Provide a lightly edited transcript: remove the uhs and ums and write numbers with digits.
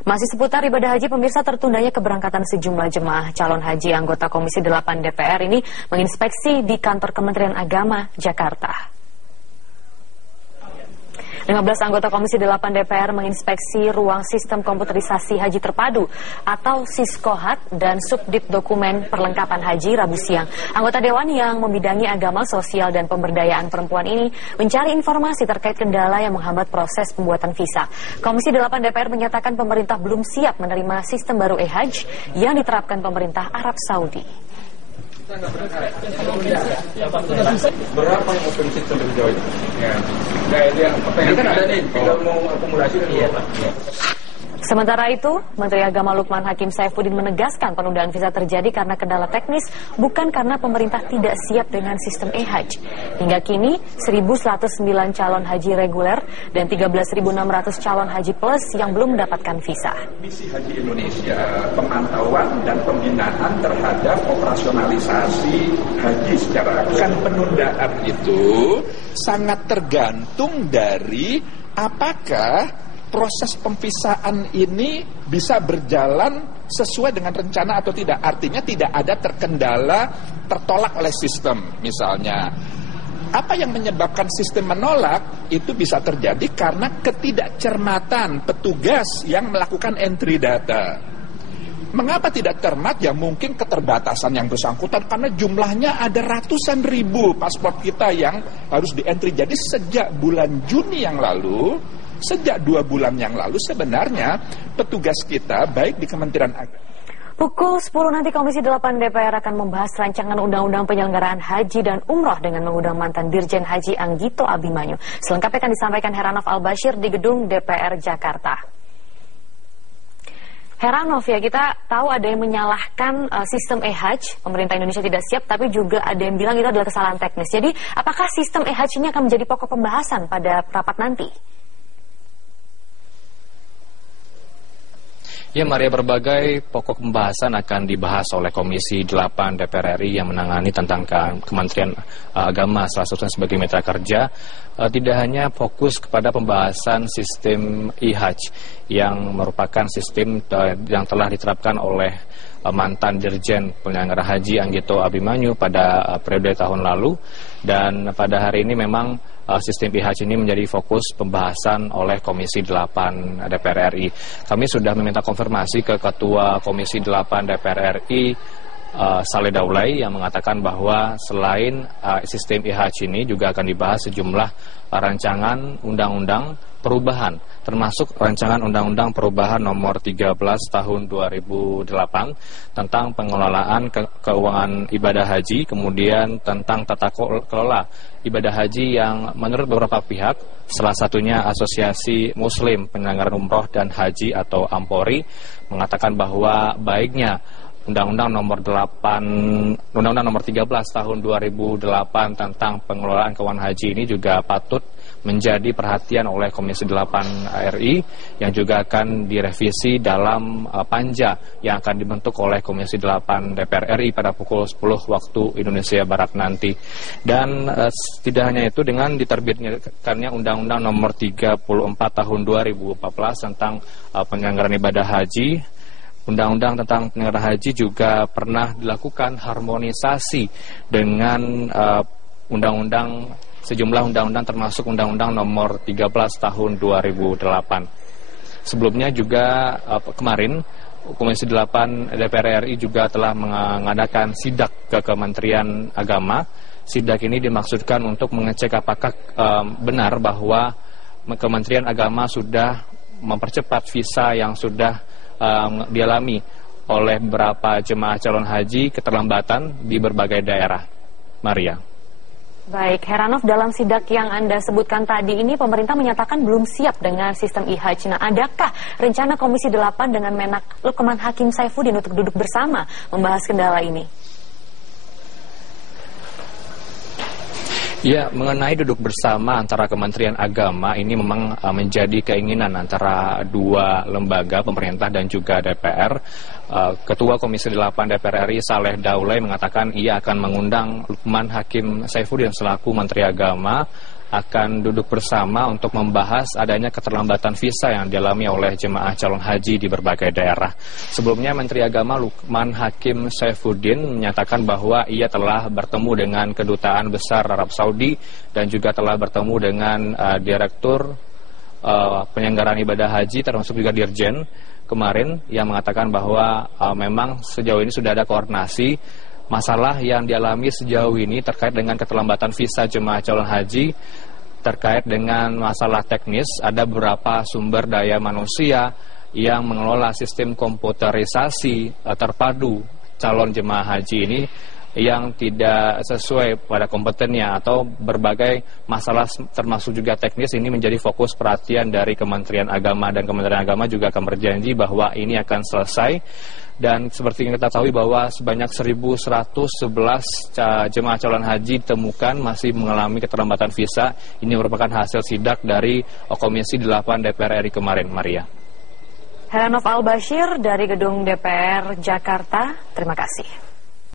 Masih seputar ibadah haji, pemirsa, tertundanya keberangkatan sejumlah jemaah calon haji anggota Komisi 8 DPR ini menginspeksi di kantor Kementerian Agama, Jakarta. 15 anggota Komisi 8 DPR menginspeksi ruang sistem komputerisasi haji terpadu atau Siskohat dan subdit dokumen perlengkapan haji Rabu siang. Anggota Dewan yang membidangi agama, sosial, dan pemberdayaan perempuan ini mencari informasi terkait kendala yang menghambat proses pembuatan visa. Komisi 8 DPR menyatakan pemerintah belum siap menerima sistem baru e-hajj yang diterapkan pemerintah Arab Saudi. Berapa yang open system sejauh ini? Ya. Nah, itu yang pengen kan ada nih, tinggal mau akumulasi kan ya, Pak. Sementara itu, Menteri Agama Lukman Hakim Saifuddin menegaskan penundaan visa terjadi karena kendala teknis, bukan karena pemerintah tidak siap dengan sistem e-hajj. Hingga kini, 1.109 calon haji reguler dan 13.600 calon haji plus yang belum mendapatkan visa. Misi Haji Indonesia, pemantauan dan pembinaan terhadap operasionalisasi haji secara kan penundaan itu sangat tergantung dari apakah proses pemvisaan ini bisa berjalan sesuai dengan rencana atau tidak. Artinya tidak ada terkendala, tertolak oleh sistem. Misalnya, apa yang menyebabkan sistem menolak itu bisa terjadi karena ketidakcermatan petugas yang melakukan entry data. Mengapa tidak cermat? Ya mungkin keterbatasan yang bersangkutan karena jumlahnya ada ratusan ribu paspor kita yang harus di-entry. Jadi sejak bulan Juni yang lalu, sejak 2 bulan yang lalu sebenarnya petugas kita baik di Kementerian Agama. Pukul 10 nanti Komisi 8 DPR akan membahas rancangan undang-undang penyelenggaraan haji dan umroh dengan mengundang mantan Dirjen Haji Anggito Abimanyu. Selengkapnya akan disampaikan Heranov Al-Bashir di gedung DPR Jakarta. Heranov, ya, kita tahu ada yang menyalahkan sistem e-hajj, pemerintah Indonesia tidak siap, tapi juga ada yang bilang itu adalah kesalahan teknis. Jadi apakah sistem e-hajj ini akan menjadi pokok pembahasan pada rapat nanti? Ya, Maria, berbagai pokok pembahasan akan dibahas oleh Komisi 8 DPR RI yang menangani tentang Kementerian Agama, salah satunya sebagai mitra kerja. Tidak hanya fokus kepada pembahasan sistem e-hajj yang merupakan sistem yang telah diterapkan oleh mantan Dirjen Penyelenggara Haji Anggito Abimanyu pada periode tahun lalu, dan pada hari ini memang sistem e-hajj ini menjadi fokus pembahasan oleh Komisi 8 DPR RI. Kami sudah meminta konfirmasi ke Ketua Komisi 8 DPR RI, Saleh Daulay, yang mengatakan bahwa selain sistem e-hajj ini juga akan dibahas sejumlah rancangan undang-undang perubahan, termasuk rancangan undang-undang perubahan nomor 13 tahun 2008 tentang pengelolaan keuangan ibadah haji, kemudian tentang tata kelola ibadah haji yang menurut beberapa pihak, salah satunya Asosiasi Muslim Penyelenggaraan Umroh dan Haji atau Ampori, mengatakan bahwa baiknya Undang-Undang nomor 13 tahun 2008 tentang pengelolaan keuangan haji ini juga patut menjadi perhatian oleh Komisi 8 RI yang juga akan direvisi dalam panja yang akan dibentuk oleh Komisi 8 DPR RI pada pukul 10 waktu Indonesia Barat nanti. Dan tidak hanya itu, dengan diterbitkannya Undang-Undang nomor 34 tahun 2014 tentang penyelenggaraan ibadah haji, Undang-undang tentang penyelenggaraan haji juga pernah dilakukan harmonisasi dengan sejumlah undang-undang termasuk Undang-Undang nomor 13 tahun 2008. Sebelumnya juga kemarin Komisi 8 DPR RI juga telah mengadakan sidak ke Kementerian Agama. Sidak ini dimaksudkan untuk mengecek apakah benar bahwa Kementerian Agama sudah mempercepat visa yang sudah dialami oleh beberapa jemaah calon haji keterlambatan di berbagai daerah. Maria. Baik, Heranov, dalam sidak yang Anda sebutkan tadi ini, pemerintah menyatakan belum siap dengan sistem e-hajj. Nah, adakah rencana Komisi 8 dengan Menak Lukman Hakim Saifuddin untuk duduk bersama membahas kendala ini? Ya, mengenai duduk bersama antara Kementerian Agama ini memang menjadi keinginan antara dua lembaga pemerintah dan juga DPR. Ketua Komisi 8 DPR RI Saleh Daulay mengatakan ia akan mengundang Lukman Hakim Saifuddin selaku Menteri Agama akan duduk bersama untuk membahas adanya keterlambatan visa yang dialami oleh jemaah calon haji di berbagai daerah. Sebelumnya Menteri Agama Lukman Hakim Saifuddin menyatakan bahwa ia telah bertemu dengan Kedutaan Besar Arab Saudi dan juga telah bertemu dengan Direktur Penyelenggaraan Ibadah Haji termasuk juga Dirjen kemarin yang mengatakan bahwa memang sejauh ini sudah ada koordinasi. Masalah yang dialami sejauh ini terkait dengan keterlambatan visa jemaah calon haji, terkait dengan masalah teknis, ada beberapa sumber daya manusia yang mengelola sistem komputerisasi terpadu calon jemaah haji ini yang tidak sesuai pada kompetennya atau berbagai masalah termasuk juga teknis ini menjadi fokus perhatian dari Kementerian Agama, dan Kementerian Agama juga akan berjanji bahwa ini akan selesai. Dan seperti yang kita tahu bahwa sebanyak 1.111 jemaah calon haji ditemukan masih mengalami keterlambatan visa. Ini merupakan hasil sidak dari Komisi 8 DPR RI kemarin, Maria. Heranov Al-Bashir dari Gedung DPR Jakarta, terima kasih.